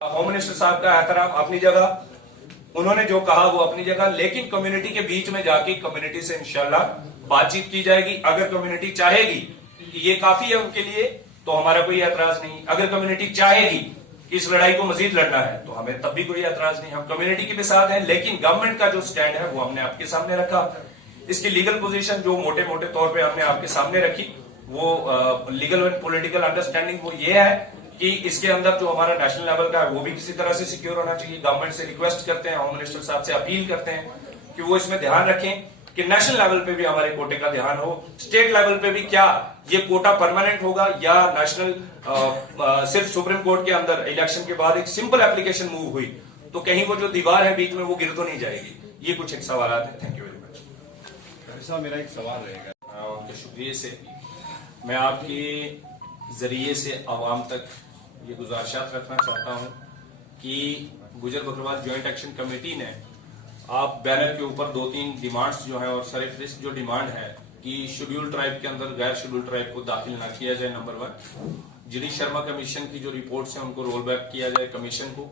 Home minister साहब का एहतराम अपनी जगह, उन्होंने जो कहा वो अपनी जगह, लेकिन कम्युनिटी के बीच में जाके कम्युनिटी से इंशाल्लाह बातचीत की जाएगी। अगर कम्युनिटी चाहेगी कि ये काफी है उनके लिए तो हमारा कोई एतराज नहीं। अगर कम्युनिटी चाहेगी कि इस लड़ाई को मजीद लड़ना है तो हमें तब भी कोई एतराज नहीं। हम कम्युनिटी के भी साथ हैं, लेकिन गवर्नमेंट का जो स्टैंड है वो हमने आपके सामने रखा। इसकी लीगल पोजीशन जो मोटे मोटे तौर पे हमने आपके सामने रखी वो लीगल एंड पॉलिटिकल अंडरस्टैंडिंग वो ये है कि इसके अंदर जो हमारा नेशनल लेवल का है वो भी किसी तरह से सिक्योर होना चाहिए। गवर्नमेंट से रिक्वेस्ट करते हैं, होम मिनिस्टर साहब से अपील करते हैं कि वो इसमें ध्यान रखें कि नेशनल लेवल पे भी हमारे कोटे का ध्यान हो। स्टेट लेवल पे भी क्या ये कोटा परमानेंट होगा या नेशनल सिर्फ सुप्रीम कोर्ट के अंदर इलेक्शन के बाद एक सिंपल एप्लीकेशन मूव हुई तो कहीं वो जो दीवार है बीच में वो गिर तो नहीं जाएगी। ये कुछ एक सवाल है। Thank you very much. मेरा एक सवाल रहेगा। उनके शुक्रिया से मैं आपके जरिए से आवाम तक ये गुजारिशात रखना चाहता हूं कि गुजर बकरवाल ज्वाइंट एक्शन कमेटी ने आप बैनर के ऊपर 2-3 डिमांड्स जो है और सरफरिस्त जो डिमांड है कि शेड्यूल ट्राइब के अंदर गैर शेड्यूल ट्राइब को दाखिल ना किया जाए, नंबर 1। जिनी शर्मा कमीशन की जो रिपोर्ट्स हैं उनको रोल बैक किया जाए कमीशन को,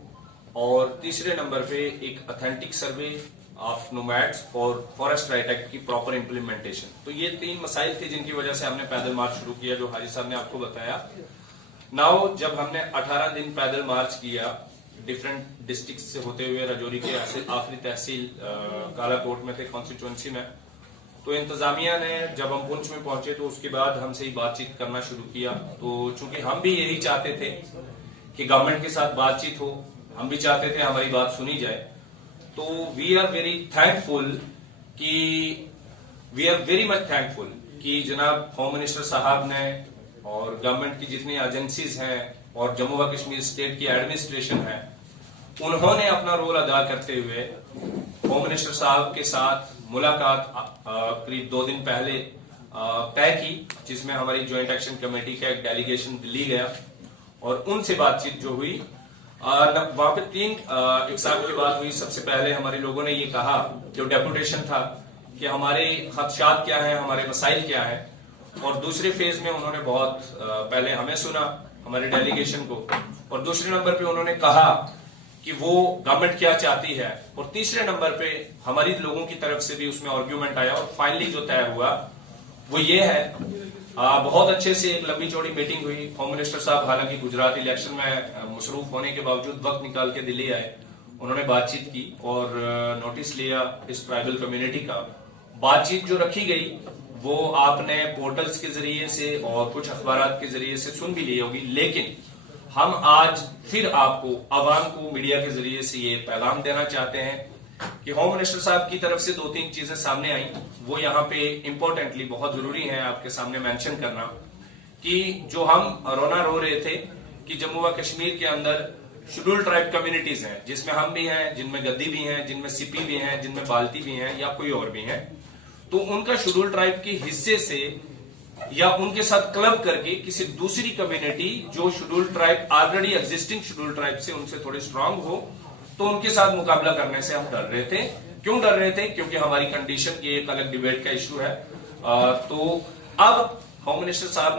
और तीसरे नंबर पे एक ऑथेंटिक सर्वे ऑफ नोमैड्स और फॉरेस्ट राइट एक्ट की प्रॉपर इंप्लीमेंटेशन। तो ये 3 मसाइल थे जिनकी वजह से हमने पैदल मार्च शुरू किया, जो हाजी साहब ने आपको बताया। नाउ जब हमने 18 दिन पैदल मार्च किया डिफरेंट डिस्ट्रिक्ट से होते हुए राजौरी के आखिरी तहसील कालाकोट में थे कॉन्स्टिट्यूएंसी में, तो इंतजामिया ने जब हम पुंछ में पहुंचे तो उसके बाद हमसे ही बातचीत करना शुरू किया। तो चूंकि हम भी यही चाहते थे कि गवर्नमेंट के साथ बातचीत हो, हम भी चाहते थे हमारी बात सुनी जाए, तो we are very much thankful कि जनाब होम मिनिस्टर साहब ने और गवर्नमेंट की जितनी एजेंसीज हैं और जम्मू व कश्मीर स्टेट की एडमिनिस्ट्रेशन है, उन्होंने अपना रोल अदा करते हुए होम मिनिस्टर साहब के साथ मुलाकात करीब 2 दिन पहले तय की, जिसमें हमारी ज्वाइंट एक्शन कमेटी का एक डेलीगेशन दिल्ली गया और उनसे बातचीत जो हुई वहां पे 3 इकसाम की बात हुई। सबसे पहले हमारे लोगों ने ये कहा, जो डेपुटेशन था, कि हमारे खदशात क्या है, हमारे मसाइल क्या है, और दूसरे फेज में उन्होंने बहुत पहले हमें सुना, हमारे डेलीगेशन को, और दूसरे नंबर पे उन्होंने कहा कि वो गवर्नमेंट क्या चाहती है, और तीसरे नंबर पे हमारी लोगों की तरफ से भी उसमें आर्ग्यूमेंट आया, और फाइनली जो तय हुआ वो ये है। बहुत अच्छे से एक लंबी चौड़ी मीटिंग हुई। होम मिनिस्टर साहब हालांकि गुजरात इलेक्शन में मसरूफ होने के बावजूद वक्त निकाल के दिल्ली आए, उन्होंने बातचीत की और नोटिस लिया इस ट्राइबल कम्युनिटी का। बातचीत जो रखी गई वो आपने पोर्टल्स के जरिए से और कुछ अखबारात के जरिए से सुन भी ली होगी, लेकिन हम आज फिर आपको, आवाम को मीडिया के जरिए से ये पैगाम देना चाहते हैं कि होम मिनिस्टर साहब की तरफ से 2-3 चीजें सामने आई, वो यहाँ पे इंपॉर्टेंटली बहुत जरूरी है आपके सामने मेंशन करना, कि जो हम रोना रो रहे थे कि जम्मू व कश्मीर के अंदर शेड्यूल ट्राइब कम्युनिटीज हैं, जिसमें हम भी हैं, जिनमें गद्दी भी हैं, जिनमें सिपी भी हैं, जिनमें बाल्टी भी हैं या कोई और भी हैं, तो उनका शेड्यूल ट्राइब के हिस्से से या उनके साथ क्लब करके किसी दूसरी कम्युनिटी जो schedule tribe already existing schedule tribe से उनसे थोड़े स्ट्रांग हो, तो उनके साथ मुकाबला करने से हम डर रहे थे। क्यों डर रहे थे? क्योंकि हमारी कंडीशन, ये एक अलग डिबेट का इशू है। तो अब होम मिनिस्टर साहब